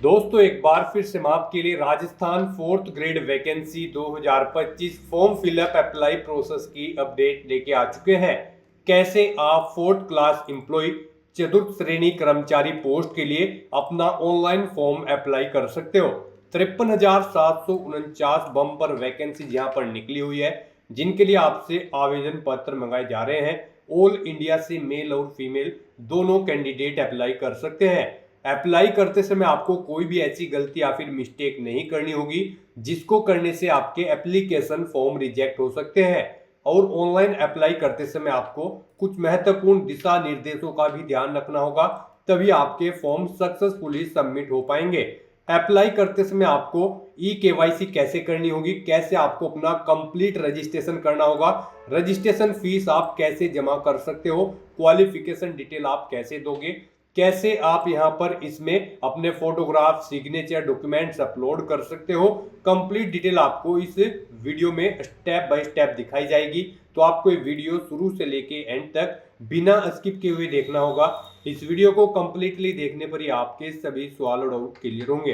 दोस्तों एक बार फिर से हम आपके लिए Rajasthan fourth grade vacancy 2025 form fill up apply process की अपडेट लेके आ चुके हैं। कैसे आप फोर्थ क्लास एम्प्लॉय चतुर्थ श्रेणी कर्मचारी पोस्ट के लिए अपना ऑनलाइन फॉर्म अप्लाई कर सकते हो। 53,749 बम्पर वैकेंसी जहां पर निकली हुई है, जिनके लिए आपसे आवेदन पत्र मंगाए जा रहे हैं। ऑल इंडिया से मेल और फीमेल दोनों कैंडिडेट अप्लाई कर सकते हैं। अप्लाई करते समय आपको कोई भी ऐसी गलती या फिर मिस्टेक नहीं करनी होगी जिसको करने से आपके एप्लीकेशन फॉर्म रिजेक्ट हो सकते हैं। और ऑनलाइन अप्लाई करते समय आपको कुछ महत्वपूर्ण दिशा निर्देशों का भी ध्यान रखना होगा, तभी आपके फॉर्म सक्सेसफुली सबमिट हो पाएंगे। अप्लाई करते समय आपको केवाईसी कैसे करनी होगी, कैसे आपको अपना कंप्लीट रजिस्ट्रेशन करना होगा, रजिस्ट्रेशन फीस आप कैसे जमा कर सकते हो, क्वालिफिकेशन डिटेल आप कैसे दोगे, कैसे आप यहां पर इसमें अपने फोटोग्राफ सिग्नेचर डॉक्यूमेंट्स अपलोड कर सकते हो। कंप्लीट डिटेल आपको इस वीडियो में स्टेप बाय स्टेप दिखाई जाएगी, तो आपको ये वीडियो शुरू से लेके एंड तक बिना स्किप किए हुए देखना होगा। इस वीडियो को कंप्लीटली देखने पर ही आपके सभी सवाल और डाउट क्लियर होंगे।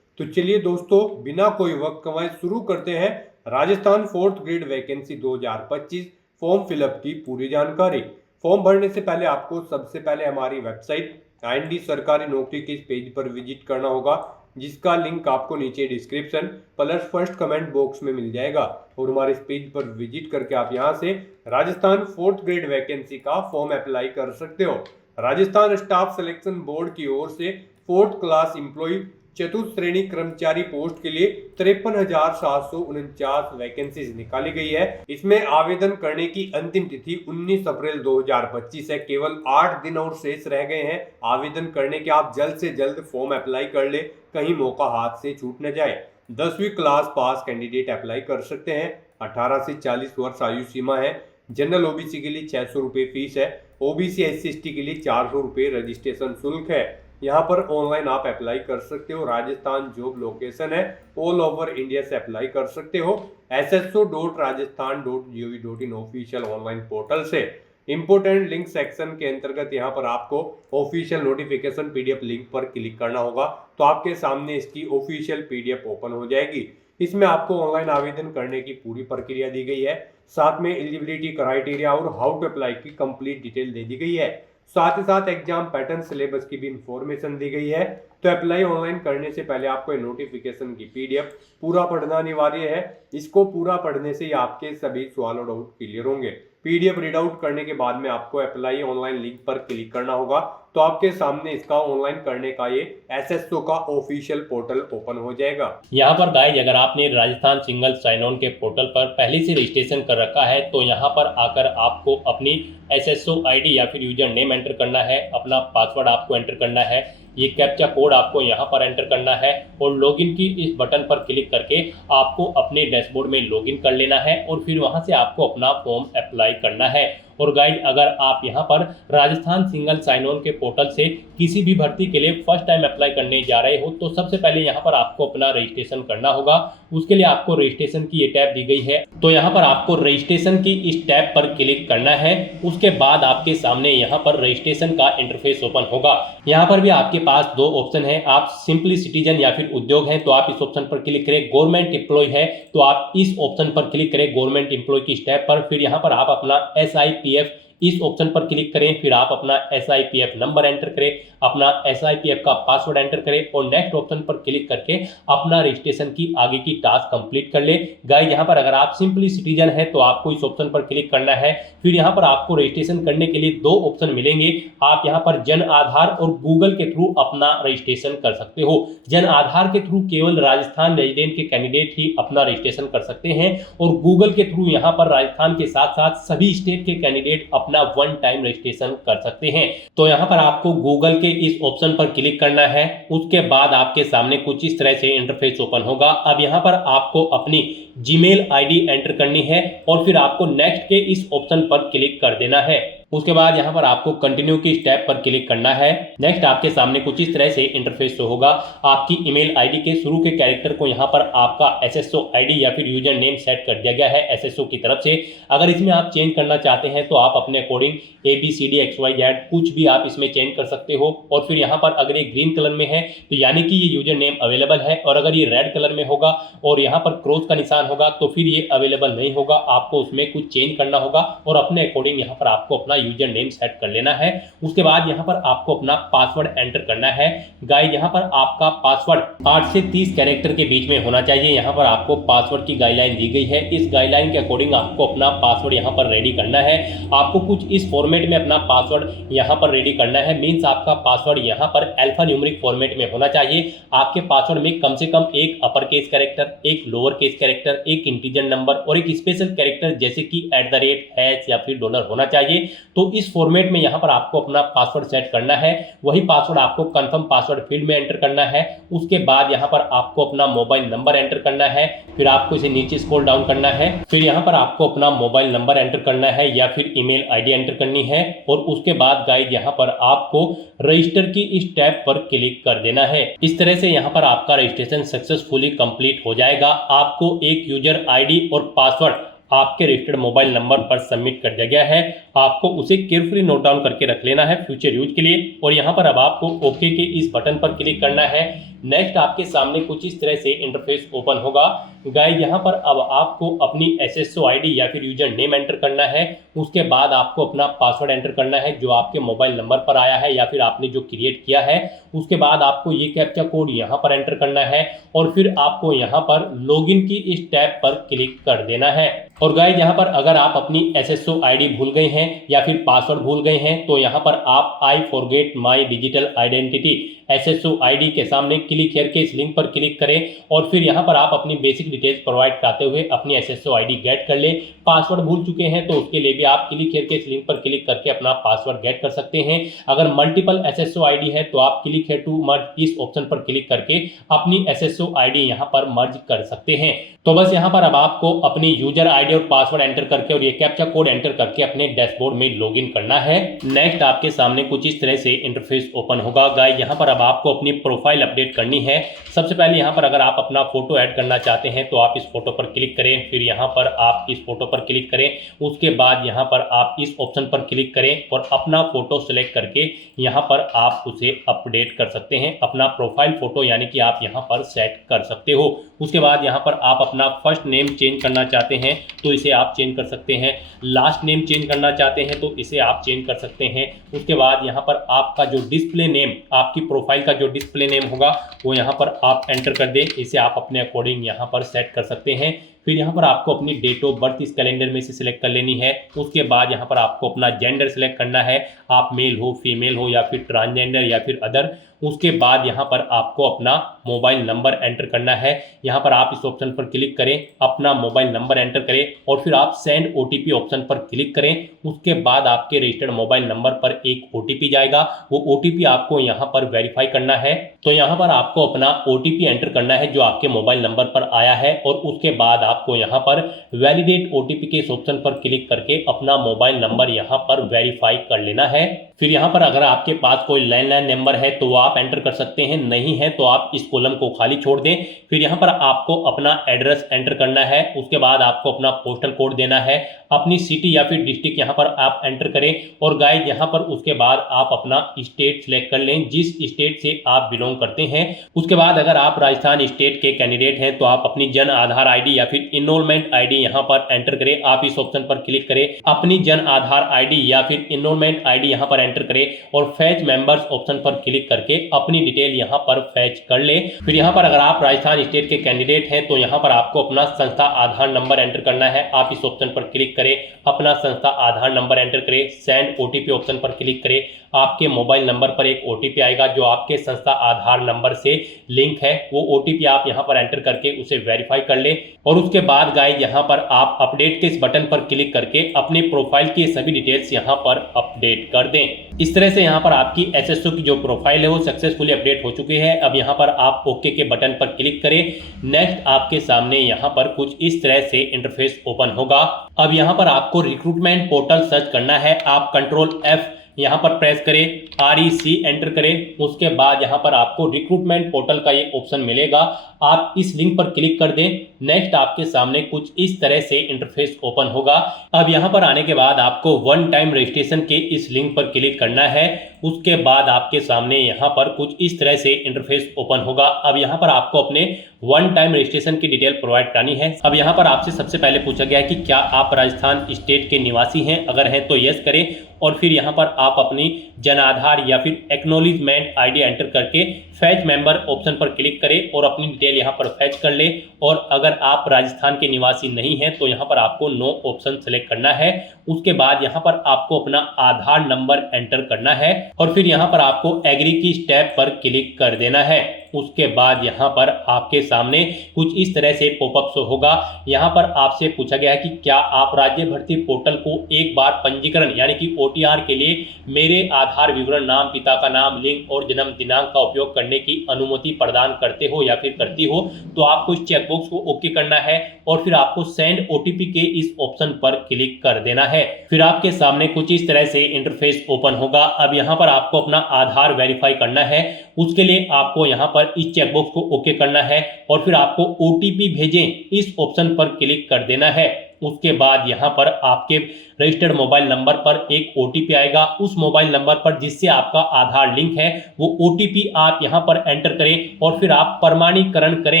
तो चलिए दोस्तों, बिना कोई वक्त गंवाए शुरू करते हैं Rajasthan fourth grade vacancy 2025 form fill up की पूरी जानकारी। फॉर्म भरने से पहले आपको सबसे पहले हमारी वेबसाइट IND सरकारी नौकरी के इस पेज पर विजिट करना होगा, जिसका लिंक आपको नीचे description plus first comment box में मिल जाएगा। और हमारे इस पेज पर विजिट करके आप यहां से राजस्थान फोर्थ ग्रेड वैकेंसी का फॉर्म अप्लाई कर सकते हो। राजस्थान स्टाफ सिलेक्शन बोर्ड की ओर से फोर्थ क्लास एम्प्लॉय चतुर्थ श्रेणी कर्मचारी पोस्ट के लिए 53,749 वैकेंसीज निकाली गई है। इसमें आवेदन करने की अंतिम तिथि 19 अप्रैल 2025 है। केवल 8 दिन और शेष रह गए हैं आवेदन करने के। आप जल्द से जल्द फॉर्म अप्लाई कर ले, कहीं मौका हाथ से छूट न जाए। 10वीं क्लास पास कैंडिडेट अप्लाई कर सकते हैं। 18 से 40 वर्ष आयु सीमा है। जनरल ओबीसी के लिए 600 रुपये फीस है। ओबीसी SC/ST के लिए 400 रुपये रजिस्ट्रेशन शुल्क है। यहाँ पर ऑनलाइन आप अप्लाई कर सकते हो। राजस्थान जॉब लोकेशन है, ऑल ओवर इंडिया से अप्लाई कर सकते हो sso.rajasthan.gov.in ऑफिशियल ऑनलाइन पोर्टल से। इंपोर्टेंट लिंक सेक्शन के अंतर्गत यहाँ पर आपको ऑफिशियल नोटिफिकेशन PDF लिंक पर क्लिक करना होगा, तो आपके सामने इसकी ऑफिशियल PDF ओपन हो जाएगी। इसमें आपको ऑनलाइन आवेदन करने की पूरी प्रक्रिया दी गई है, साथ में एलिजिबिलिटी क्राइटेरिया और हाउ टू अप्लाई की कंप्लीट डिटेल दे दी गई है। साथ ही साथ एग्जाम पैटर्न सिलेबस की भी इंफॉर्मेशन दी गई है। तो अप्लाई ऑनलाइन करने से पहले आपको नोटिफिकेशन की PDF पूरा पढ़ना अनिवार्य है। इसको पूरा पढ़ने से ही आपके सभी सवाल और डाउट क्लियर होंगे। PDF रीड आउट करने के बाद में आपको अप्लाई ऑनलाइन लिंक पर क्लिक करना होगा, तो आपके सामने इसका ऑनलाइन करने का ये SSO का ऑफिशियल पोर्टल ओपन हो जाएगा। यहाँ पर गाइज, अगर आपने राजस्थान सिंगल साइन ऑन के पोर्टल पर पहले से रजिस्ट्रेशन कर रखा है, तो यहाँ पर आकर आपको अपनी SSO ID या फिर यूजर नेम एंटर करना है, अपना पासवर्ड आपको एंटर करना है, ये कैप्चा कोड आपको यहाँ पर एंटर करना है और लॉगिन की इस बटन पर क्लिक करके आपको अपने डैशबोर्ड में लॉगिन कर लेना है और फिर वहाँ से आपको अपना फॉर्म अप्लाई करना है। और गाइज, अगर आप यहाँ पर राजस्थान सिंगल साइन ऑन के पोर्टल से किसी भी भर्ती के लिए फर्स्ट टाइम अप्लाई करने जा रहे हो, तो सबसे पहले यहाँ पर आपको अपना रजिस्ट्रेशन करना होगा। उसके लिए आपको रजिस्ट्रेशन की ये टैब दी गई है, तो यहाँ पर आपको रजिस्ट्रेशन की इस टैब पर क्लिक करना है। उसके बाद आपके सामने यहाँ पर रजिस्ट्रेशन का इंटरफेस ओपन होगा। यहाँ पर भी आपके पास दो ऑप्शन है, आप सिंपली सिटीजन या फिर उद्योग है तो आप इस ऑप्शन पर क्लिक करें, गवर्नमेंट एम्प्लॉय है तो आप इस ऑप्शन पर क्लिक करें गवर्नमेंट एम्प्लॉय की स्टेप पर। फिर यहाँ पर आप अपना SIPF इस ऑप्शन पर क्लिक करें, फिर आप अपना SIPF नंबर एंटर करें, अपना SIPF का पासवर्ड एंटर करें और नेक्स्ट ऑप्शन पर क्लिक करके अपना रजिस्ट्रेशन की आगे की टास्क कंप्लीट कर ले। गाइस, यहाँ पर अगर आप सिंपली सिटीजन है तो आपको इस ऑप्शन पर क्लिक करना है। फिर यहाँ पर आपको रजिस्ट्रेशन करने के लिए दो ऑप्शन मिलेंगे। आप यहाँ पर जन आधार और गूगल के थ्रू अपना रजिस्ट्रेशन कर सकते हो। जन आधार के थ्रू केवल राजस्थान रेजिडेंट के कैंडिडेट ही अपना रजिस्ट्रेशन कर सकते हैं और गूगल के थ्रू यहाँ पर राजस्थान के साथ साथ सभी स्टेट के कैंडिडेट अपना वन टाइम रजिस्ट्रेशन कर सकते हैं। तो यहाँ पर आपको गूगल के इस ऑप्शन पर क्लिक करना है। उसके बाद आपके सामने कुछ इस तरह से इंटरफेस ओपन होगा। अब यहाँ पर आपको अपनी जीमेल ID एंटर करनी है और फिर आपको नेक्स्ट के इस ऑप्शन पर क्लिक कर देना है। उसके बाद यहाँ पर आपको कंटिन्यू की स्टेप पर क्लिक करना है। नेक्स्ट आपके सामने कुछ इस तरह से इंटरफेस शो होगा। आपकी ईमेल आईडी के शुरू के कैरेक्टर को यहाँ पर आपका एसएसओ आईडी या फिर यूजर नेम सेट कर दिया गया है एसएसओ की तरफ से। अगर इसमें आप चेंज करना चाहते हैं तो आप अपने अकॉर्डिंग ABCDXYZ कुछ भी आप इसमें चेंज कर सकते हो। और फिर यहाँ पर अगर ये ग्रीन कलर में है तो यानी कि ये यूजर नेम अवेलेबल है, और अगर ये रेड कलर में होगा और यहाँ पर क्रॉस का निशान होगा तो फिर ये अवेलेबल नहीं होगा। आपको उसमें कुछ चेंज करना होगा और अपने अकॉर्डिंग यहाँ पर आपको अपना यूजर नेम सेट कर लेना है। उसके बाद यहाँ पर आपको अपना पासवर्ड एंटर करना है। गाइस यहाँ पर आपका पासवर्ड 8 से 30 कैरेक्टर के बीच में होना चाहिए। यहाँ पर आपको पासवर्ड की गाइडलाइन दी गई है। इस गाइडलाइन के अकॉर्डिंग आपको अपना पासवर्ड यहाँ पर रेडी करना है। आपको कुछ इस फॉर्मेट में अपना पासवर्ड यहाँ पर रेडी करना है। मीन्स आपका पासवर्ड यहाँ पर अल्फा न्यूमेरिक फॉर्मेट में होना चाहिए। आपके पासवर्ड में कम से कम एक अपर केस कैरेक्टर, एक लोअर केस कैरेक्टर, एक इंटीजर नंबर और एक स्पेशल कैरेक्टर जैसे कि @ या फिर डॉलर होना चाहिए। तो इस फॉर्मेट में यहाँ पर आपको अपना पासवर्ड सेट करना है। वही पासवर्ड आपको कंफर्म पासवर्ड फील्ड में एंटर करना है। उसके बाद यहाँ पर आपको अपना मोबाइल नंबर एंटर करना है। फिर आपको इसे नीचे स्क्रॉल डाउन करना है। फिर यहाँ पर आपको अपना मोबाइल नंबर एंटर करना है या फिर ईमेल आईडी एंटर करनी है। और उसके बाद गाइस यहाँ पर आपको रजिस्टर की इस टैब पर क्लिक कर देना है। इस तरह से यहाँ पर आपका रजिस्ट्रेशन सक्सेसफुली कंप्लीट हो जाएगा। आपको एक यूजर आईडी और पासवर्ड आपके रजिस्टर्ड मोबाइल नंबर पर सबमिट कर दिया गया है। आपको उसे केयरफुली नोट डाउन करके रख लेना है फ्यूचर यूज के लिए। और यहाँ पर अब आपको ओके के इस बटन पर क्लिक करना है। नेक्स्ट आपके सामने कुछ इस तरह से इंटरफेस ओपन होगा। गाइस यहाँ पर अब आपको अपनी एसएसओ आईडी या फिर यूजर नेम एंटर करना है। उसके बाद आपको अपना पासवर्ड एंटर करना है जो आपके मोबाइल नंबर पर आया है या फिर आपने जो क्रिएट किया है। उसके बाद आपको ये कैप्चा कोड यहाँ पर एंटर करना है और फिर आपको यहाँ पर लॉगिन की इस टैब पर क्लिक कर देना है। और गाइस यहाँ पर अगर आप अपनी एसएसओ आईडी भूल गए हैं या फिर पासवर्ड भूल गए हैं तो यहाँ पर आप I forget my digital identity SSO ID के सामने क्लिक हियर के इस लिंक पर क्लिक करें और फिर यहाँ पर आप अपनी बेसिक डिटेल्स प्रोवाइड कराते हुए अपनी एसएसओ आईडी गेट कर लें। पासवर्ड भूल चुके हैं तो उसके लिए भी आप क्लिक हियर के इस लिंक पर क्लिक करके अपना पासवर्ड गेट कर सकते हैं। अगर मल्टीपल एसएसओ आईडी है तो आप क्लिक हियर टू मर्ज इस ऑप्शन पर क्लिक करके अपनी एसएसओ आईडी यहाँ पर मर्ज कर सकते हैं। तो बस यहाँ पर अब आपको अपनी यूजर आईडी और पासवर्ड एंटर करके और ये कैप्चा कोड एंटर करके अपने डैशबोर्ड में लॉगिन करना है। नेक्स्ट आपके सामने कुछ इस तरह से इंटरफेस ओपन होगा। गाइस यहाँ पर अब आपको अपनी प्रोफाइल अपडेट करनी है। सबसे पहले यहाँ पर अगर आप अपना फोटो ऐड करना चाहते हैं तो आप इस फोटो पर क्लिक करें। फिर यहाँ पर आप इस फोटो पर क्लिक करें। उसके बाद यहाँ पर आप इस ऑप्शन पर क्लिक करें और अपना फोटो सेलेक्ट करके यहाँ पर आप उसे अपडेट कर सकते हैं। अपना प्रोफाइल फोटो यानी कि आप यहाँ पर सेट कर सकते हो। उसके बाद यहाँ पर आप अपना फर्स्ट नेम चेंज करना चाहते हैं तो इसे आप चेंज कर सकते हैं। लास्ट नेम चेंज करना चाहते हैं तो इसे आप चेंज कर सकते हैं। उसके बाद यहाँ पर आपका जो डिस्प्ले नेम, आपकी प्रोफाइल का जो डिस्प्ले नेम होगा वो यहाँ पर आप एंटर कर दें। इसे आप अपने अकॉर्डिंग यहाँ पर सेट कर सकते हैं। फिर यहाँ पर आपको अपनी डेट ऑफ बर्थ इस कैलेंडर में से सिलेक्ट कर लेनी है। उसके बाद यहाँ पर आपको अपना जेंडर सिलेक्ट करना है, आप मेल हो, फीमेल हो या फिर ट्रांसजेंडर या फिर अदर। उसके बाद यहाँ पर आपको अपना मोबाइल नंबर एंटर करना है। यहाँ पर आप इस ऑप्शन पर क्लिक करें, अपना मोबाइल नंबर एंटर करें और फिर आप सेंड ओटीपी ऑप्शन पर क्लिक करें। उसके बाद आपके रजिस्टर्ड मोबाइल नंबर पर एक ओटीपी जाएगा। वो ओटीपी आपको यहाँ पर वेरीफाई करना है। तो यहाँ पर आपको अपना ओटीपी एंटर करना है जो आपके मोबाइल नंबर पर आया है और उसके बाद आपको यहाँ पर वैलिडेट ओटीपी के इस ऑप्शन पर क्लिक करके अपना मोबाइल नंबर यहाँ पर वेरीफाई कर लेना है। फिर यहाँ पर अगर आपके पास कोई लैंडलाइन नंबर है तो आप एंटर कर सकते हैं, नहीं है तो आप इस कॉलम को खाली छोड़ दें। फिर यहाँ पर आपको अपना एड्रेस एंटर करना है। उसके बाद आपको अपना पोस्टल कोड देना है, अपनी सिटी या फिर डिस्ट्रिक्ट यहाँ पर आप एंटर करें। और गाइस यहाँ पर उसके बाद आप अपना स्टेट सिलेक्ट कर लें, जिस स्टेट से आप बिलोंग करते हैं। उसके बाद अगर आप राजस्थान स्टेट के कैंडिडेट हैं तो आप अपनी जन आधार आईडी या फिर इनरोलमेंट आईडी यहाँ पर एंटर करें। आप इस ऑप्शन पर क्लिक करें, अपनी जन आधार आईडी या फिर इनरोलमेंट आईडी यहाँ पर एंटर करें और फैच मेंबर्स ऑप्शन पर क्लिक करके अपनी डिटेल यहाँ पर फैच कर ले। फिर यहाँ पर अगर आप राजस्थान स्टेट के कैंडिडेट हैं तो यहाँ पर आपको अपना संस्था आधार नंबर एंटर करना है। आप इस ऑप्शन पर क्लिक करें, अपना संस्था आधार नंबर एंटर करें, सेंड ओटीपी ऑप्शन पर क्लिक करें। आपके मोबाइल नंबर पर एक ओटीपी आएगा जो आपके संस्था आधार नंबर से लिंक है। वो ओटीपी आप यहाँ पर एंटर करके उसे वेरीफाई कर लें और उसके उसके बाद गाइस यहाँ पर आप अपडेट के इस बटन पर क्लिक करके अपने प्रोफाइल की सभी डिटेल्स यहाँ पर अपडेट कर दें। इस तरह से यहाँ पर आपकी एसएसओ की जो प्रोफाइल है वो सक्सेसफुली अपडेट हो चुकी है। अब यहाँ पर आप ओके के बटन पर क्लिक करें। नेक्स्ट आपके सामने यहाँ पर कुछ इस तरह से इंटरफेस ओपन होगा। अब यहाँ पर आपको रिक्रूटमेंट पोर्टल सर्च करना है। आप कंट्रोल F यहाँ पर प्रेस करें, REC एंटर करें। उसके बाद यहाँ पर आपको रिक्रूटमेंट पोर्टल का ये ऑप्शन मिलेगा, आप इस लिंक पर क्लिक कर दें। नेक्स्ट आपके सामने कुछ इस तरह से इंटरफेस ओपन होगा। अब यहाँ पर आने के बाद आपको वन टाइम रजिस्ट्रेशन के इस लिंक पर क्लिक करना है। उसके बाद आपके सामने यहाँ पर कुछ इस तरह से इंटरफेस ओपन होगा। अब यहाँ पर आपको अपने वन टाइम रजिस्ट्रेशन की डिटेल प्रोवाइड करनी है। अब यहाँ पर आपसे सबसे पहले पूछा गया है कि क्या आप राजस्थान स्टेट के निवासी हैं, अगर हैं तो यस करें और फिर यहाँ पर आप अपनी जन आधार या फिर एक्नॉलेजमेंट आईडी एंटर करके फैच मेंबर ऑप्शन पर क्लिक करें और अपनी डिटेल यहाँ पर फैच कर ले। और अगर आप राजस्थान के निवासी नहीं हैं तो यहाँ पर आपको नो ऑप्शन सेलेक्ट करना है। उसके बाद यहाँ पर आपको अपना आधार नंबर एंटर करना है और फिर यहाँ पर आपको एग्री की स्टेप पर क्लिक कर देना है। उसके बाद यहाँ पर आपके सामने कुछ इस तरह से पॉपअप शो होगा। यहाँ पर आपसे पूछा गया है कि क्या आप राज्य भर्ती पोर्टल को एक बार पंजीकरण यानी कि OTR के लिए मेरे आधार विवरण, नाम, पिता का नाम, लिंग और जन्म दिनांक का उपयोग करने की अनुमति प्रदान करते हो या फिर करती हो। तो आपको इस चेकबॉक्स को ओके करना है और फिर आपको सेंड OTP के इस ऑप्शन पर क्लिक कर देना है। फिर आपके सामने कुछ इस तरह से इंटरफेस ओपन होगा। अब यहाँ पर आपको अपना आधार वेरीफाई करना है। उसके लिए आपको यहाँ पर इस चेकबॉक्स को ओके करना है और फिर आपको OTP भेजें इस ऑप्शन पर क्लिक कर देना है। उसके बाद यहाँ पर आपके रजिस्टर्ड मोबाइल नंबर पर एक OTP आएगा। उस मोबाइल नंबर पर जिससे आपका आधार लिंक है वो OTP आप यहाँ पर एंटर करें और फिर आप प्रमाणीकरण करें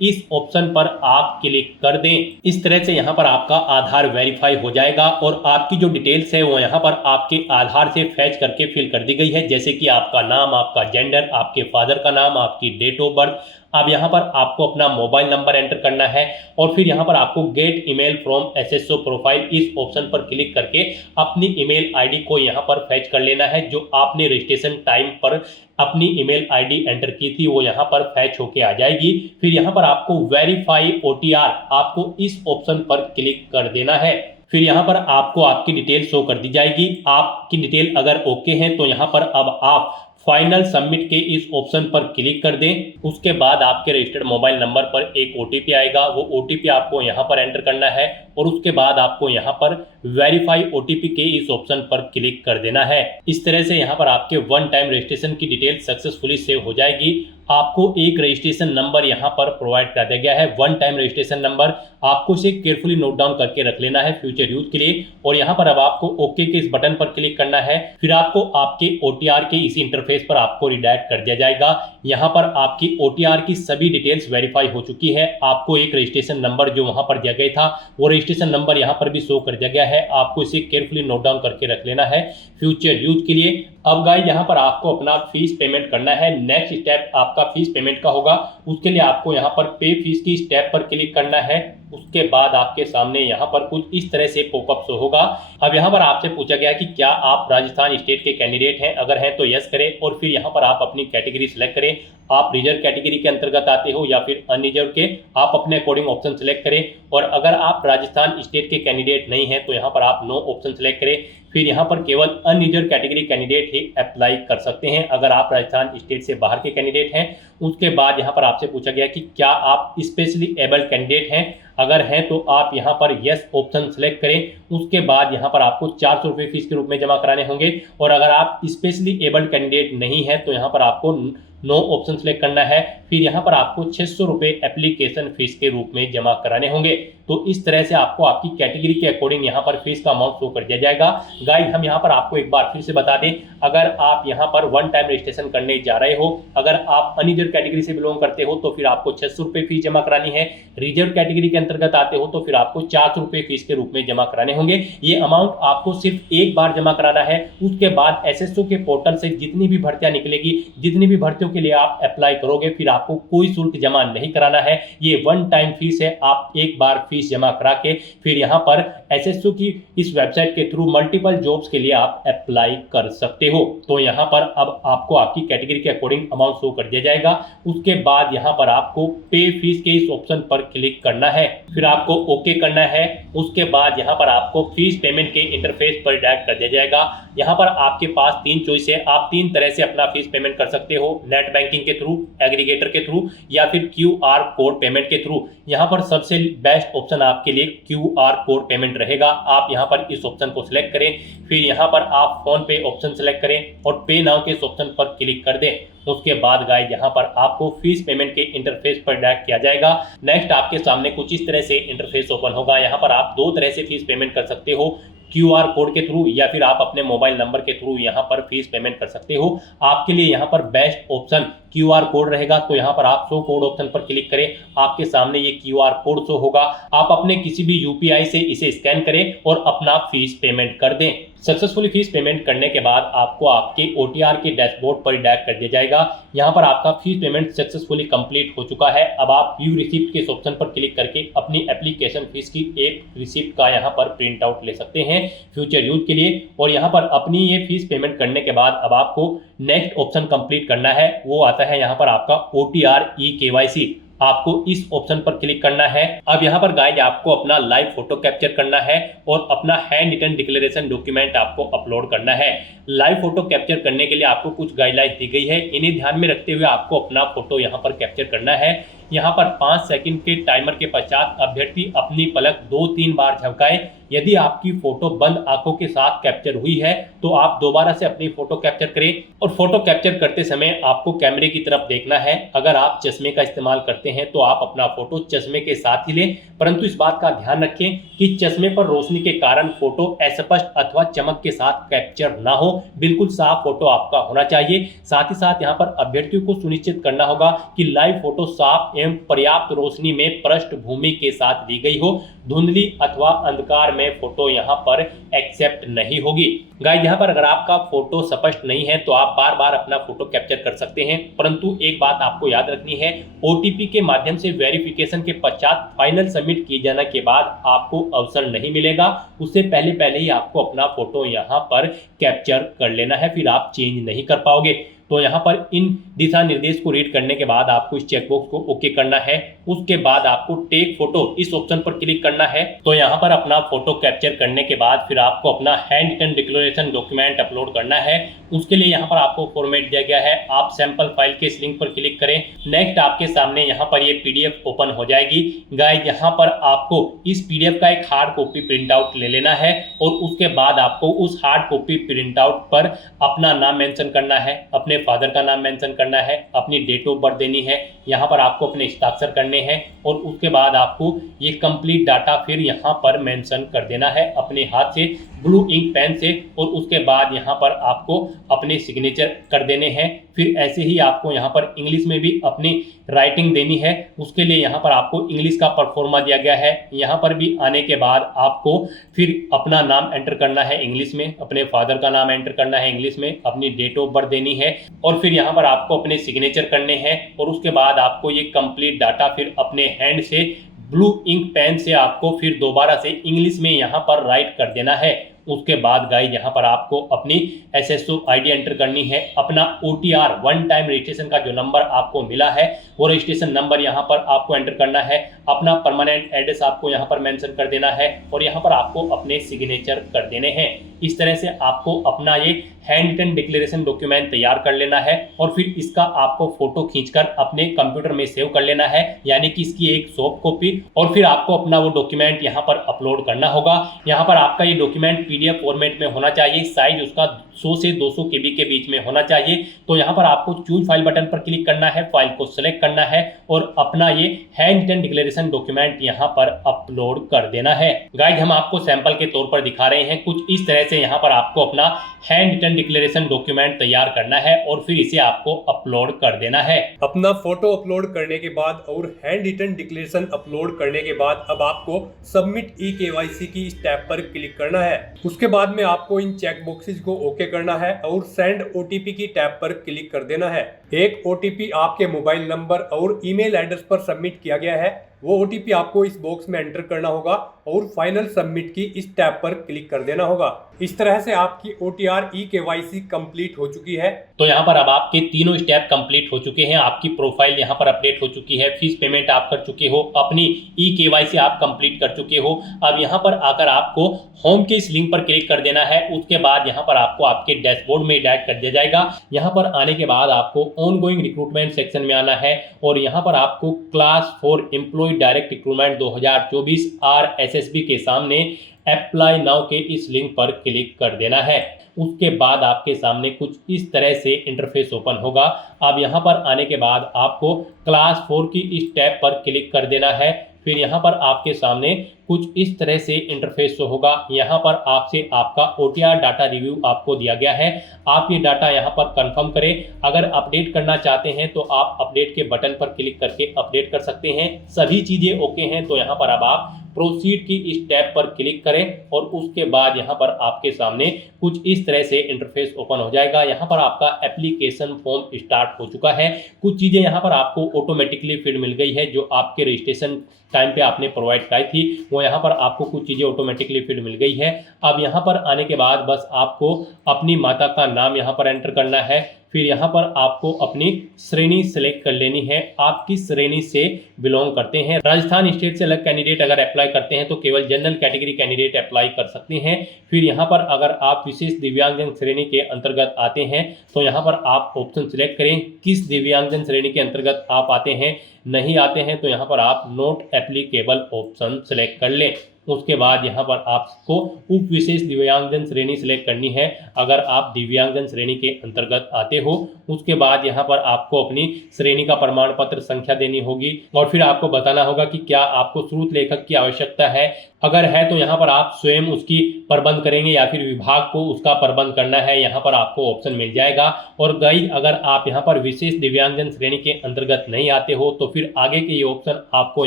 इस ऑप्शन पर आप क्लिक कर दें। इस तरह से यहाँ पर आपका आधार वेरीफाई हो जाएगा और आपकी जो डिटेल्स है वो यहाँ पर आपके आधार से फैच करके फिल कर दी गई है, जैसे कि आपका नाम, आपका जेंडर, आपके फादर का नाम, आपकी डेट ऑफ बर्थ। अब यहाँ पर आपको अपना मोबाइल नंबर एंटर करना है और फिर यहाँ पर आपको gate email from SSO profile इस ऑप्शन पर क्लिक करके अपनी ईमेल आईडी को यहाँ पर फैच कर लेना है। जो आपने रजिस्ट्रेशन टाइम पर अपनी ईमेल आईडी एंटर की थी वो यहाँ पर फैच होके आ जाएगी। फिर यहाँ पर आपको वेरीफाई OTR आपको इस ऑप्शन पर क्लिक कर देना है। फिर यहाँ पर आपको आपकी डिटेल शो कर दी जाएगी। आपकी डिटेल अगर ओके है तो यहाँ पर अब आप फाइनल सबमिट के इस ऑप्शन पर क्लिक कर दें। उसके बाद आपके रजिस्टर्ड मोबाइल नंबर पर एक OTP आएगा। वो OTP आपको यहाँ पर एंटर करना है और उसके बाद आपको यहाँ पर वेरीफाई OTP के इस ऑप्शन पर क्लिक कर देना है। इस तरह से यहाँ पर आपके वन टाइम रजिस्ट्रेशन की डिटेल सक्सेसफुली सेव हो जाएगी। आपको एक रजिस्ट्रेशन नंबर यहाँ पर प्रोवाइड कर दिया गया है, वन टाइम रजिस्ट्रेशन नंबर। आपको इसे केयरफुली नोट डाउन करके रख लेना है फ्यूचर यूज के लिए। और यहाँ पर अब आपको ओके के इस बटन पर क्लिक करना है। फिर आपको आपके OTR के इसी इंटरफेस पर आपको रिडायरेक्ट कर दिया जाएगा। यहाँ पर आपकी OTR की सभी डिटेल्स वेरीफाई हो चुकी है। आपको एक रजिस्ट्रेशन नंबर जो वहाँ पर दिया गया था वो रजिस्ट्रेशन नंबर यहाँ पर भी शो कर दिया गया है। आपको इसे केयरफुली नोट डाउन करके रख लेना है फ्यूचर यूज के लिए। अब गाइस यहाँ पर आपको अपना फीस पेमेंट करना है। नेक्स्ट स्टेप आपका फीस पेमेंट का होगा। उसके लिए आपको यहाँ पर पे फीस की स्टेप पर क्लिक करना है। उसके बाद आपके सामने यहाँ पर कुछ इस तरह से पॉपअप शो होगा। अब यहाँ पर आपसे पूछा गया कि क्या आप राजस्थान स्टेट के कैंडिडेट हैं, अगर हैं तो यस करें और फिर यहाँ पर आप अपनी कैटेगरी सिलेक्ट करें। आप रिजर्व कैटेगरी के अंतर्गत आते हो या फिर अनरिजर्व के, आप अपने अकॉर्डिंग ऑप्शन सेलेक्ट करें। और अगर आप राजस्थान स्टेट के कैंडिडेट नहीं हैं तो यहाँ पर आप नो ऑप्शन सेलेक्ट करें। फिर यहाँ पर केवल अनरिजर्व कैटेगरी कैंडिडेट ही अप्लाई कर सकते हैं अगर आप राजस्थान स्टेट से बाहर के कैंडिडेट हैं। उसके बाद यहाँ पर आपसे पूछा गया कि क्या आप स्पेशली एबल्ड कैंडिडेट हैं, अगर हैं तो आप यहाँ पर यस ऑप्शन सेलेक्ट करें। उसके बाद यहाँ पर आपको 400 रुपये फीस के रूप में जमा कराने होंगे। और अगर आप स्पेशली एबल्ड कैंडिडेट नहीं हैं तो यहाँ पर आपको नो ऑप्शन सेलेक्ट करना है। फिर यहाँ पर आपको 600 रुपये एप्लीकेशन फीस के रूप में जमा कराने होंगे। तो इस तरह से आपको आपकी कैटेगरी के अकॉर्डिंग यहाँ पर फीस का अमाउंट शो कर दिया जाएगा। गाइस हम यहाँ पर आपको एक बार फिर से बता दें, अगर आप यहाँ पर वन टाइम रजिस्ट्रेशन करने जा रहे हो, अगर आप अनरिजर्व कैटेगरी से बिलोंग करते हो तो फिर आपको 600 रुपये फीस जमा करानी है। रिजर्व कैटेगरी के अंतर्गत आते हो तो फिर आपको 400 रुपये फीस के रूप में जमा कराने होंगे। ये अमाउंट आपको सिर्फ एक बार जमा कराना है। उसके बाद SSO के पोर्टल से जितनी भी भर्तियां निकलेगी, जितनी भी भर्तियों के लिए आप अप्लाई करोगे फिर आपको कोई शुल्क जमा नहीं कराना है। ये वन टाइम फीस है, आप एक बार फीस जमा करा के फिर यहाँ पर एसएसओ की इस वेबसाइट के थ्रू मल्टीपल जॉब्स के लिए आप अप्लाई कर सकते हो। तो यहाँ पर अब आपको आपकी कैटेगरी के अकॉर्डिंग अमाउंट शो कर दिया जाएगा। उसके बाद यहाँ पर आपको पे फीस के इस ऑप्शन पर क्लिक करना है, फिर आपको ओके करना है। उसके बाद यहाँ पर आपको फीस पेमेंट के इंटरफेस पर डायरेक्ट कर दिया जाएगा। यहाँ पर आपके पास 3 चॉइस है, आप 3 तरह से अपना फीस पेमेंट कर सकते हो, नेट बैंकिंग के थ्रू, एग्रीगेटर के थ्रू या फिर QR कोड पेमेंट के थ्रू। यहाँ पर सबसे बेस्ट ऑप्शन आपके लिए QR कोड पेमेंट रहेगा। आप यहाँ पर इस ऑप्शन को सिलेक्ट करें, फिर यहाँ पर आप फोन पे ऑप्शन सेलेक्ट करें और पे नाउ के इस ऑप्शन पर क्लिक कर दें। उसके बाद गाइस यहाँ पर आपको फीस पेमेंट के इंटरफेस पर डायरेक्ट किया जाएगा। नेक्स्ट आपके सामने कुछ इस तरह से इंटरफेस ओपन होगा। यहाँ पर आप 2 तरह से फीस पेमेंट कर सकते हो, QR कोड के थ्रू या फिर आप अपने मोबाइल नंबर के थ्रू यहाँ पर फीस पेमेंट कर सकते हो। आपके लिए यहाँ पर बेस्ट ऑप्शन QR कोड रहेगा। तो यहाँ पर आप शो कोड ऑप्शन पर क्लिक करें, आपके सामने ये QR कोड शो होगा। आप अपने किसी भी UPI से इसे स्कैन करें और अपना फीस पेमेंट कर दें। सक्सेसफुली फीस पेमेंट करने के बाद आपको आपके OTR के डैशबोर्ड पर डायरेक्ट कर दिया जाएगा। यहाँ पर आपका फीस पेमेंट सक्सेसफुली कंप्लीट हो चुका है। अब आप व्यू रिसिप्ट के इस ऑप्शन पर क्लिक करके अपनी एप्लीकेशन फीस की एक रिसिप्ट का यहाँ पर प्रिंट आउट ले सकते हैं फ्यूचर यूज के लिए। और यहाँ पर अपनी ये फीस पेमेंट करने के बाद अब आपको नेक्स्ट ऑप्शन कंप्लीट करना है, वो आता है यहाँ पर आपका OTR eKYC। आपको इस ऑप्शन पर क्लिक करना है। अब यहाँ पर गाइस आपको अपना लाइव फोटो कैप्चर करना है और अपना हैंड रिटन डिक्लेरेशन डॉक्यूमेंट आपको अपलोड करना है। लाइव फोटो कैप्चर करने के लिए आपको कुछ गाइडलाइंस दी गई है, इन्हें ध्यान में रखते हुए आपको अपना फोटो यहाँ पर कैप्चर करना है। यहाँ पर 5 सेकंड के टाइमर के पश्चात अभ्यर्थी अपनी पलक 2-3 बार झपकाएं। यदि आपकी फोटो बंद आंखों के साथ कैप्चर हुई है तो आप दोबारा से अपनी फोटो कैप्चर करें और फोटो कैप्चर करते समय आपको कैमरे की तरफ देखना है। अगर आप चश्मे का इस्तेमाल करते हैं तो आप अपना फोटो चश्मे के साथ ही लें, परंतु इस बात का ध्यान रखें कि चश्मे पर रोशनी के कारण फोटो अस्पष्ट अथवा चमक के साथ कैप्चर ना हो। बिल्कुल साफ फोटो आपका होना चाहिए। साथ ही साथ यहाँ पर अभ्यर्थियों को सुनिश्चित करना होगा कि लाइव फोटो साफ एवं पर्याप्त रोशनी में पृष्ठभूमि के साथ ली गई हो। धुंधली अथवा अंधकार में फोटो यहाँ पर एक्सेप्ट नहीं होगी। गाइस यहाँ पर अगर आपका फोटो स्पष्ट नहीं है तो आप बार बार अपना फोटो कैप्चर कर सकते हैं, परंतु एक बात आपको याद रखनी है, OTP के माध्यम से वेरिफिकेशन के पश्चात फाइनल सबमिट किए जाने के बाद आपको अवसर नहीं मिलेगा। उससे पहले ही आपको अपना फोटो यहाँ पर कैप्चर कर लेना है, फिर आप चेंज नहीं कर पाओगे। तो यहाँ पर इन दिशा निर्देश को रीड करने के बाद आपको इस चेकबॉक्स को ओके करना है। उसके बाद आपको टेक फोटो इस ऑप्शन पर क्लिक करना है। तो यहाँ पर अपना फोटो कैप्चर करने के बाद फिर आपको अपना hand written declaration document upload करना है। उसके लिए यहाँ पर आपको फॉर्मेट दिया गया है, आप सैंपल फाइल के इस लिंक पर क्लिक करें। नेक्स्ट आपके सामने यहाँ पर ये PDF ओपन हो जाएगी। गाइस यहाँ पर आपको इस PDF का एक हार्ड कॉपी प्रिंट आउट ले लेना है और उसके बाद आपको उस हार्ड कॉपी प्रिंट आउट पर अपना नाम मेंशन करना है, अपने फादर का नाम मेंशन करना है, अपनी डेट ऑफ बर्थ देनी है, यहाँ पर आपको अपने हस्ताक्षर करने हैं और उसके बाद आपको ये कंप्लीट डाटा फिर यहाँ पर मेंशन कर देना है अपने हाथ से ब्लू इंक पेन से। और उसके बाद यहाँ पर आपको अपने सिग्नेचर कर देने हैं। फिर ऐसे ही आपको यहाँ पर इंग्लिश में भी अपनी राइटिंग देनी है। उसके लिए यहाँ पर आपको इंग्लिश का परफॉर्मा दिया गया है। यहाँ पर भी आने के बाद आपको फिर अपना नाम एंटर करना है इंग्लिश में, अपने फादर का नाम एंटर करना है इंग्लिश में, अपनी डेट ऑफ बर्थ देनी है और फिर यहाँ पर आपको अपने सिग्नेचर करने हैं। और उसके बाद आपको ये कंप्लीट डाटा फिर अपने हैंड से ब्लू इंक पेन से आपको फिर दोबारा से इंग्लिश में यहाँ पर राइट कर देना है। उसके बाद गाइस यहाँ पर आपको अपनी SSO ID एंटर करनी है, अपना OTR वन टाइम रजिस्ट्रेशन का जो नंबर आपको मिला है वो रजिस्ट्रेशन नंबर यहाँ पर आपको एंटर करना है, अपना परमानेंट एड्रेस आपको यहाँ पर मेंशन कर देना है और यहाँ पर आपको अपने सिग्नेचर कर देने हैं। इस तरह से आपको अपना ये हैंड रिटन डिक्लेरेशन डॉक्यूमेंट तैयार कर लेना है और फिर इसका आपको फोटो खींचकर अपने कंप्यूटर में सेव कर लेना है, यानी कि इसकी एक सॉफ्ट कॉपी। और फिर आपको अपना वो डॉक्यूमेंट यहाँ पर अपलोड करना होगा। यहाँ पर आपका ये डॉक्यूमेंट PDF फॉर्मेट में होना चाहिए, साइज उसका 100 से 200 KB के बीच में होना चाहिए। तो यहाँ पर आपको चूज फाइल बटन पर क्लिक करना है, फाइल को सिलेक्ट करना है और अपना ये हैंड रिटन डिक्लेरेशन डॉक्यूमेंट यहाँ पर अपलोड कर देना है। गाइस हम आपको सैंपल के तौर पर दिखा रहे हैं, कुछ इस तरह से यहाँ पर आपको अपना hand written return declaration document तैयार करना है और फिर इसे आपको अपलोड कर देना है। अपना फोटो अपलोड करने के बाद और हैंड रिटन डिक्लेरेशन अपलोड करने के बाद अब आपको सबमिट ई-केवाईसी की इस टैब पर क्लिक करना है। उसके बाद में आपको इन चेक बॉक्सेस को ओके करना है और सेंड ओटीपी की टैब पर क्लिक कर देना है। एक ओटीपी आपके मोबाइल नंबर और ईमेल एड्रेस पर सबमिट किया गया है, वो ओटीपी आपको इस बॉक्स में एंटर करना होगा और फाइनल सबमिट की इस टैब पर क्लिक कर देना होगा। इस तरह से आपकी OTR ई-केवाईसी कंप्लीट हो चुकी है। तो यहाँ पर अब आपके तीनों स्टेप कंप्लीट हो चुके हैं। आपकी प्रोफाइल यहाँ पर अपडेट हो चुकी है, फीस पेमेंट आप कर चुके हो, अपनी ई-केवाईसी आप कंप्लीट कर चुके हो। अब यहाँ पर आकर आपको होम के इस लिंक पर क्लिक कर देना है। उसके बाद यहाँ पर आपको आपके डैशबोर्ड में डायरेक्ट कर दिया जाएगा। यहाँ पर आने के बाद आपको ऑनगोइंग रिक्रूटमेंट सेक्शन में आना है और यहाँ पर आपको class 4 employ direct recruitment 2024 RSSB के सामने अप्लाई नाउ के इस लिंक पर क्लिक कर देना है। उसके बाद आपके सामने कुछ इस तरह से इंटरफेस ओपन होगा। अब यहाँ पर आने के बाद आपको क्लास 4 की इस टैब पर क्लिक कर देना है। फिर यहाँ पर आपके सामने कुछ इस तरह से इंटरफेस होगा। यहाँ पर आपसे आपका OTR डाटा रिव्यू आपको दिया गया है। आप ये डाटा यहाँ पर कंफर्म करें। अगर अपडेट करना चाहते हैं तो आप अपडेट के बटन पर क्लिक करके अपडेट कर सकते हैं। सभी चीज़ें ओके हैं तो यहाँ पर अब आप प्रोसीड की इस टैब पर क्लिक करें और उसके बाद यहाँ पर आपके सामने कुछ इस तरह से इंटरफेस ओपन हो जाएगा। यहाँ पर आपका एप्लीकेशन फॉर्म स्टार्ट हो चुका है। कुछ चीज़ें यहाँ पर आपको ऑटोमेटिकली फिल मिल गई है जो आपके रजिस्ट्रेशन टाइम पे आपने प्रोवाइड कराई थी, वो यहाँ पर आपको कुछ चीज़ें ऑटोमेटिकली फिल मिल गई है। अब यहाँ पर आने के बाद बस आपको अपनी माता का नाम यहाँ पर एंटर करना है। फिर यहाँ पर आपको अपनी श्रेणी सेलेक्ट कर लेनी है। आप किस श्रेणी से बिलोंग करते हैं। राजस्थान स्टेट से अलग कैंडिडेट अगर अप्लाई करते हैं तो केवल जनरल कैटेगरी कैंडिडेट अप्लाई कर सकते हैं। फिर यहाँ पर अगर आप विशेष दिव्यांगजन श्रेणी के अंतर्गत आते हैं तो यहाँ पर आप ऑप्शन सिलेक्ट करें किस दिव्यांगजन श्रेणी के अंतर्गत आप आते हैं। नहीं आते हैं तो यहाँ पर आप नॉट एप्लीकेबल ऑप्शन सेलेक्ट कर लें। उसके बाद यहाँ पर आपको उप विशेष दिव्यांगजन श्रेणी सिलेक्ट करनी है अगर आप दिव्यांगजन श्रेणी के अंतर्गत आते हो। उसके बाद यहाँ पर आपको अपनी श्रेणी का प्रमाण पत्र संख्या देनी होगी और फिर आपको बताना होगा कि क्या आपको स्रोत लेखक की आवश्यकता है। अगर है तो यहाँ पर आप स्वयं उसकी प्रबंध करेंगे या फिर विभाग को उसका प्रबंध करना है, यहाँ पर आपको ऑप्शन मिल जाएगा। और गई अगर आप यहाँ पर विशेष दिव्यांगजन श्रेणी के अंतर्गत नहीं आते हो तो फिर आगे के ये ऑप्शन आपको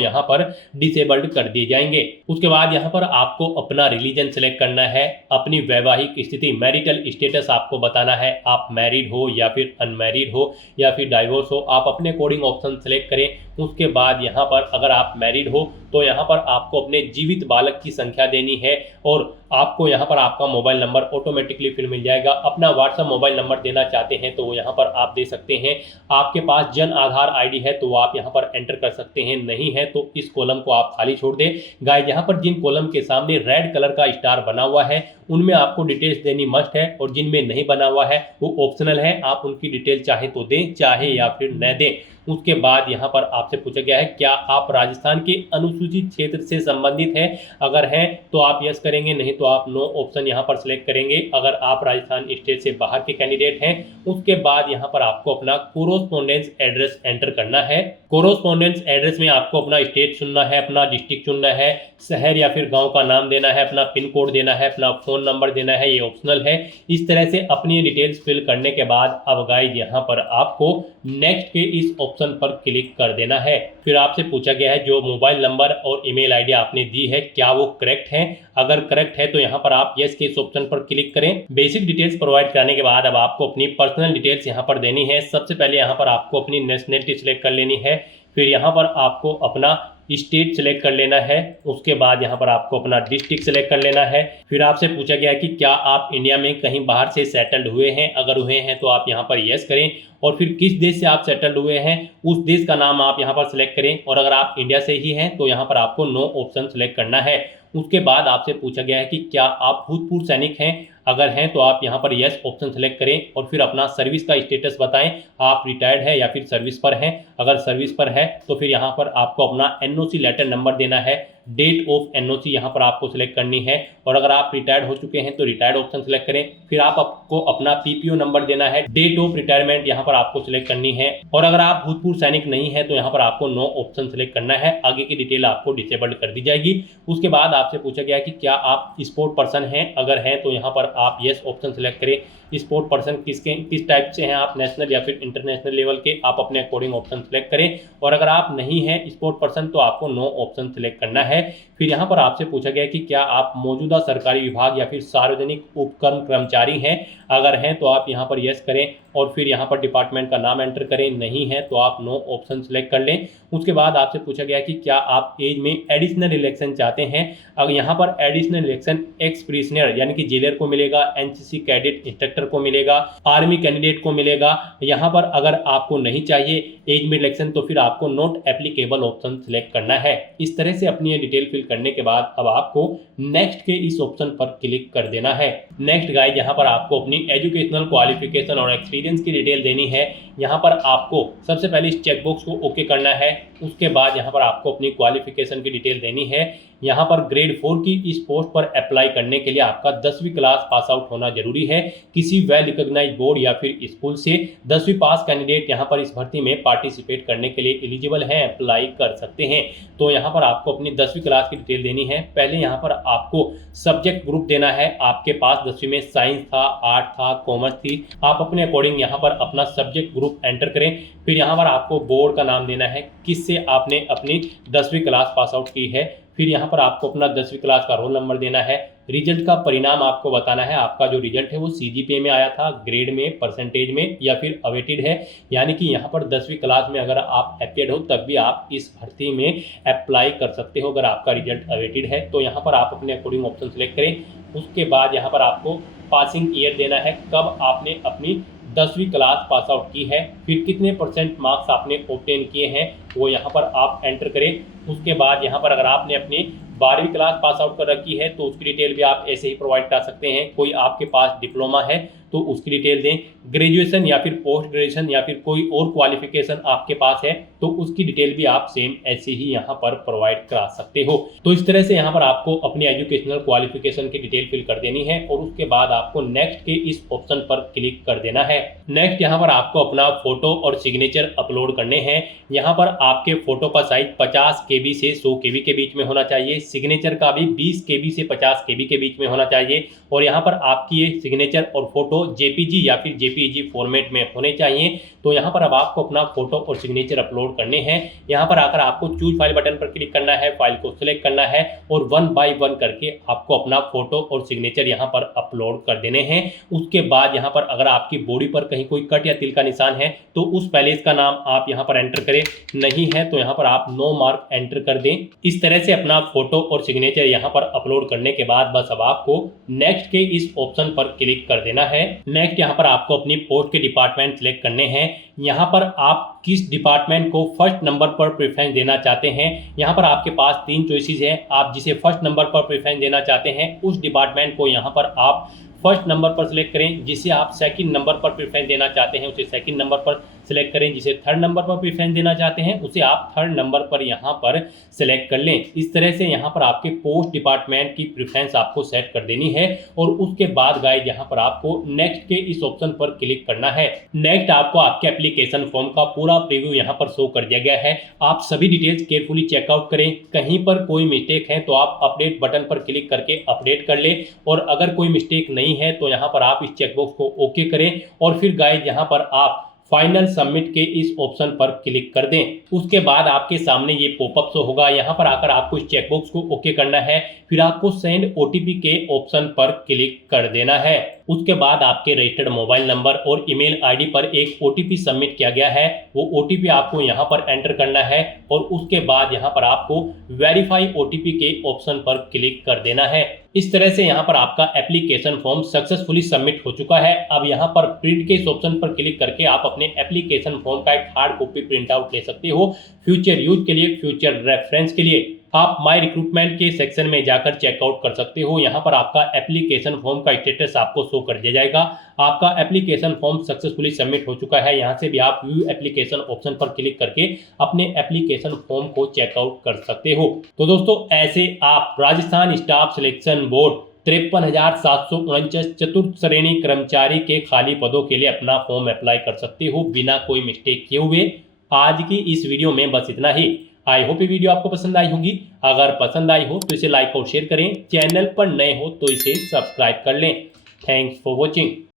यहाँ पर डिसेबल्ड कर दिए जाएंगे। उसके बाद यहाँ पर आपको अपना रिलीजन सेलेक्ट करना है, अपनी वैवाहिक स्थिति मैरिटल स्टेटस आपको बताना है, आप मैरिड हो या फिर अनमैरिड हो या फिर डाइवोर्स हो, आप अपने अकॉर्डिंग ऑप्शन सेलेक्ट करें। उसके बाद यहाँ पर अगर आप मैरिड हो तो यहाँ पर आपको अपने जीवित बालक की संख्या देनी है और आपको यहाँ पर आपका मोबाइल नंबर ऑटोमेटिकली फिर मिल जाएगा। अपना व्हाट्सएप मोबाइल नंबर देना चाहते हैं तो वो यहाँ पर आप दे सकते हैं। आपके पास जन आधार ID है तो वो आप यहाँ पर एंटर कर सकते हैं, नहीं है तो इस कॉलम को आप खाली छोड़ दें। गाइस यहाँ पर जिन कॉलम के सामने रेड कलर का स्टार बना हुआ है उनमें आपको डिटेल्स देनी मस्ट है और जिनमें नहीं बना हुआ है वो ऑप्शनल है। आप उनकी डिटेल चाहे तो दें चाहे या फिर न दें। उसके बाद यहाँ पर आपसे पूछा गया है क्या आप राजस्थान के अनुसूचित क्षेत्र से संबंधित हैं। अगर हैं तो आप यस करेंगे, नहीं तो आप नो ऑप्शन यहाँ पर सिलेक्ट करेंगे। अगर आप राजस्थान स्टेट से बाहर के कैंडिडेट हैं उसके बाद यहाँ पर आपको अपना कोरोस्पोंडेंस एड्रेस एंटर करना है। कोरोस्पोंडेंस एड्रेस में आपको अपना स्टेट चुनना है, अपना डिस्ट्रिक्ट चुनना है, शहर या फिर गाँव का नाम देना है, अपना पिन कोड देना है, अपना फ़ोन नंबर देना है, ये ऑप्शनल है। इस तरह से अपनी डिटेल्स फिल करने के बाद अब गाइस यहाँ पर आपको नेक्स्ट के इस ऑप्शन पर क्लिक कर देना है। फिर आपसे पूछा गया है जो मोबाइल नंबर और ईमेल आईडी आपने दी है क्या वो करेक्ट है। अगर करेक्ट है तो यहाँ पर आप यस के इस ऑप्शन पर क्लिक करें। बेसिक डिटेल्स प्रोवाइड कराने के बाद अब आपको अपनी पर्सनल डिटेल्स यहाँ पर देनी है। सबसे पहले यहाँ पर आपको अपनी नेशनलिटी सिलेक्ट कर लेनी है। फिर यहाँ पर आपको अपना स्टेट सेलेक्ट कर लेना है। उसके बाद यहाँ पर आपको अपना डिस्ट्रिक्ट सेलेक्ट कर लेना है। फिर आपसे पूछा गया है कि क्या आप इंडिया में कहीं बाहर से सेटल्ड हुए हैं। अगर हुए हैं तो आप यहाँ पर यस करें और फिर किस देश से आप सेटल्ड हुए हैं उस देश का नाम आप यहाँ पर सिलेक्ट करें और अगर आप इंडिया से ही हैं तो यहाँ पर आपको नो ऑप्शन सेलेक्ट करना है। उसके बाद आपसे पूछा गया है कि क्या आप भूतपूर्व सैनिक हैं। अगर हैं तो आप यहाँ पर यस ऑप्शन सेलेक्ट करें और फिर अपना सर्विस का स्टेटस बताएं, आप रिटायर्ड है या फिर सर्विस पर हैं। अगर सर्विस पर है तो फिर यहाँ पर आपको अपना NOC लेटर नंबर देना है डेट ऑफ एनओसी यहाँ पर आपको सिलेक्ट करनी है, और अगर आप रिटायर्ड हो चुके हैं तो रिटायर्ड ऑप्शन सिलेक्ट करें। फिर आपको अपना पीपीओ नंबर देना है, डेट ऑफ रिटायरमेंट यहाँ पर आपको सिलेक्ट करनी है, और अगर आप भूतपूर्व सैनिक नहीं है तो यहाँ पर आपको नो ऑप्शन सिलेक्ट करना है। आगे की डिटेल आपको डिसेबल्ड कर दी जाएगी। उसके बाद आपसे पूछा गया कि क्या आप स्पोर्ट पर्सन हैं, अगर हैं तो यहाँ पर आप यस ऑप्शन सिलेक्ट करें। स्पोर्ट पर्सन किस टाइप से हैं आप, नेशनल या फिर इंटरनेशनल लेवल के, आप अपने अकॉर्डिंग ऑप्शन सेलेक्ट करें। और अगर आप नहीं हैं स्पोर्ट पर्सन तो आपको नो ऑप्शन सेलेक्ट करना है। फिर यहाँ पर आपसे पूछा गया कि क्या आप मौजूदा सरकारी विभाग या फिर सार्वजनिक उपक्रम कर्मचारी हैं, अगर हैं तो आप यहाँ पर यस करें, और फिर यहाँ पर डिपार्टमेंट का नाम एंटर करें, नहीं है तो आप नो ऑप्शन सेलेक्ट कर लें। उसके बाद आपसे पूछा गया कि क्या आप एज में एडिशनल इलेक्शन चाहते हैं, अगर यहाँ पर एडिशनल इलेक्शन एक्स प्रिजनर यानी कि जेलर को मिलेगा, एनसीसी कैडेट इंस्ट्रक्टर को मिलेगा, आर्मी कैंडिडेट को मिलेगा। यहाँ पर अगर आपको नहीं चाहिए एज में इलेक्शन तो फिर आपको नॉट एप्लीकेबल ऑप्शन सेलेक्ट करना है। इस तरह से अपनी ये डिटेल फिल करने के बाद अब आपको नेक्स्ट के इस ऑप्शन पर क्लिक कर देना है। नेक्स्ट गाइड, यहाँ पर आपको अपनी एजुकेशनल क्वालिफिकेशन और एक्सपीरियंस की डिटेल देनी है। यहाँ पर आपको सबसे पहले इस चेकबॉक्स को ओके करना है। उसके बाद यहाँ पर आपको अपनी क्वालिफिकेशन की डिटेल देनी है। यहाँ पर ग्रेड 4 की इस पोस्ट पर अप्लाई करने के लिए आपका 10वीं क्लास पास आउट होना जरूरी है। किसी वेल रिकॉग्नाइज्ड बोर्ड या फिर स्कूल से 10वीं पास कैंडिडेट यहाँ पर इस भर्ती में पार्टिसिपेट करने के लिए एलिजिबल हैं, अप्लाई कर सकते हैं। तो यहाँ पर आपको अपनी 10वीं क्लास की डिटेल देनी है। पहले यहाँ पर आपको सब्जेक्ट ग्रुप देना है। आपके पास 10वीं में साइंस था, आर्ट था, कॉमर्स थी, आप अपने अकॉर्डिंग यहाँ पर अपना सब्जेक्ट ग्रुप एंटर करें। फिर यहाँ पर आपको बोर्ड का नाम देना है, किससे आपने अपनी 10वीं क्लास पास आउट की है। फिर यहाँ पर आपको अपना 10वीं क्लास का रोल नंबर देना है। रिजल्ट का परिणाम आपको बताना है, आपका जो रिजल्ट है वो सीजीपीए में आया था, ग्रेड में, परसेंटेज में, या फिर अवेटेड है। यानी कि यहाँ पर 10वीं क्लास में अगर आप अपेयर्ड हो तब भी आप इस भर्ती में अप्लाई कर सकते हो अगर आपका रिजल्ट अवेटेड है। तो यहाँ पर आप अपने अकॉर्डिंग ऑप्शन सेलेक्ट करें। उसके बाद यहाँ पर आपको पासिंग ईयर देना है, कब आपने अपनी 10वीं क्लास पास आउट की है, फिर कितने परसेंट मार्क्स आपने ऑब्टेन किए हैं वो यहाँ पर आप एंटर करें। उसके बाद यहाँ पर अगर आपने अपनी 12वीं क्लास पास आउट कर रखी है तो उसकी डिटेल भी आप ऐसे ही प्रोवाइड कर सकते हैं। कोई आपके पास डिप्लोमा है तो उसकी डिटेल दें। ग्रेजुएशन या फिर पोस्ट ग्रेजुएशन या फिर कोई और क्वालिफिकेशन आपके पास है तो उसकी डिटेल भी आप सेम ऐसे ही यहाँ पर प्रोवाइड करा सकते हो। तो इस तरह से यहाँ पर आपको अपनी एजुकेशनल क्वालिफिकेशन की डिटेल फिल कर देनी है और उसके बाद आपको नेक्स्ट के इस ऑप्शन पर क्लिक कर देना है। नेक्स्ट यहाँ पर आपको अपना फोटो और सिग्नेचर अपलोड करने हैं। यहाँ पर आपके फोटो का साइज 50 KB से 100 KB के बीच में होना चाहिए। सिग्नेचर का भी 20 KB से 50 KB के बीच में होना चाहिए। और यहाँ पर आपकी ये सिग्नेचर और फोटो जेपीजी या फिर जेपीईजी फॉर्मेट में होने चाहिए। तो यहाँ पर अब आपको अपना फोटो और सिग्नेचर अपलोड करने हैं। यहाँ पर आकर आपको चूज फाइल बटन पर क्लिक करना है, फाइल को सिलेक्ट करना है और 1 बाय 1 करके आपको अपना फोटो और सिग्नेचर यहाँ पर अपलोड कर देने हैं। उसके बाद यहाँ पर अगर आपकी बॉडी पर कहीं कोई कट या तिल का निशान है तो उस पैलेस का नाम आप यहाँ पर एंटर करें, नहीं है तो यहाँ पर आप नो मार्क एंटर कर दें। इस तरह से अपना फोटो और सिग्नेचर यहाँ पर अपलोड करने के बाद बस अब आपको नेक्स्ट के इस ऑप्शन पर क्लिक कर देना है। नेक्स्ट यहाँ पर आपको अपनी पोस्ट के डिपार्टमेंट सिलेक्ट करने हैं। यहाँ पर आप किस डिपार्टमेंट को फर्स्ट नंबर पर प्रेफरेंस देना चाहते हैं। यहाँ पर आपके पास 3 चॉइसेस हैं। आप जिसे फर्स्ट नंबर पर प्रेफरेंस देना चाहते हैं उस डिपार्टमेंट को यहाँ पर आप फर्स्ट नंबर पर सिलेक्ट करें। जिसे आप सेकंड नंबर पर प्रेफरेंस देना चाहते हैं उसे सेकंड नंबर पर सिलेक्ट करें। जिसे थर्ड नंबर पर प्रेफरेंस देना चाहते हैं उसे आप थर्ड नंबर पर यहाँ पर सिलेक्ट कर लें। इस तरह से यहाँ पर आपके पोस्ट डिपार्टमेंट की प्रेफरेंस आपको सेट कर देनी है और उसके बाद गाइस यहाँ पर आपको नेक्स्ट के इस ऑप्शन पर क्लिक करना है। नेक्स्ट आपको आपके एप्लीकेशन फॉर्म का पूरा प्रीव्यू यहाँ पर शो कर दिया गया है। आप सभी डिटेल्स केयरफुली चेकआउट करें। कहीं पर कोई मिस्टेक है तो आप अपडेट बटन पर क्लिक करके अपडेट कर लें और अगर कोई मिस्टेक नहीं है तो यहाँ पर आप इस चेकबॉक्स को ओके करें और फिर गाइस यहाँ पर आप फाइनल सबमिट के इस ऑप्शन पर क्लिक कर दें। उसके बाद आपके सामने ये पॉपअप शो होगा। यहाँ पर आकर आपको इस चेकबॉक्स को ओके करना है। फिर आपको सेंड ओटीपी के ऑप्शन पर क्लिक कर देना है। उसके बाद आपके रजिस्टर्ड मोबाइल नंबर और ईमेल आईडी पर एक ओटीपी सबमिट किया गया है। वो ओटीपी आपको यहाँ पर एंटर करना है और उसके बाद यहाँ पर आपको वेरीफाई ओटीपी के ऑप्शन पर क्लिक कर देना है। इस तरह से यहाँ पर आपका एप्लीकेशन फॉर्म सक्सेसफुली सबमिट हो चुका है। अब यहाँ पर प्रिंट के इस ऑप्शन पर क्लिक करके आप अपने एप्लीकेशन फॉर्म का एक हार्ड कॉपी प्रिंट आउट ले सकते हो फ्यूचर यूज के लिए, फ्यूचर रेफरेंस के लिए। आप माय रिक्रूटमेंट के सेक्शन में जाकर चेकआउट कर सकते हो। यहाँ पर आपका एप्लीकेशन फॉर्म का स्टेटस आपको शो कर दिया जाएगा। आपका एप्लीकेशन फॉर्म सक्सेसफुली सबमिट हो चुका है। यहाँ से भी आप व्यू एप्लीकेशन ऑप्शन पर क्लिक करके अपने एप्लीकेशन फॉर्म को चेकआउट कर सकते हो। तो दोस्तों ऐसे आप राजस्थान स्टाफ सिलेक्शन बोर्ड 53,749 चतुर्थ श्रेणी कर्मचारी के खाली पदों के लिए अपना फॉर्म अप्लाई कर सकते हो बिना कोई मिस्टेक किए हुए। आज की इस वीडियो में बस इतना ही। आई होप ये वीडियो आपको पसंद आई होगी। अगर पसंद आई हो तो इसे लाइक और शेयर करें। चैनल पर नए हो तो इसे सब्सक्राइब कर लें। Thanks for watching.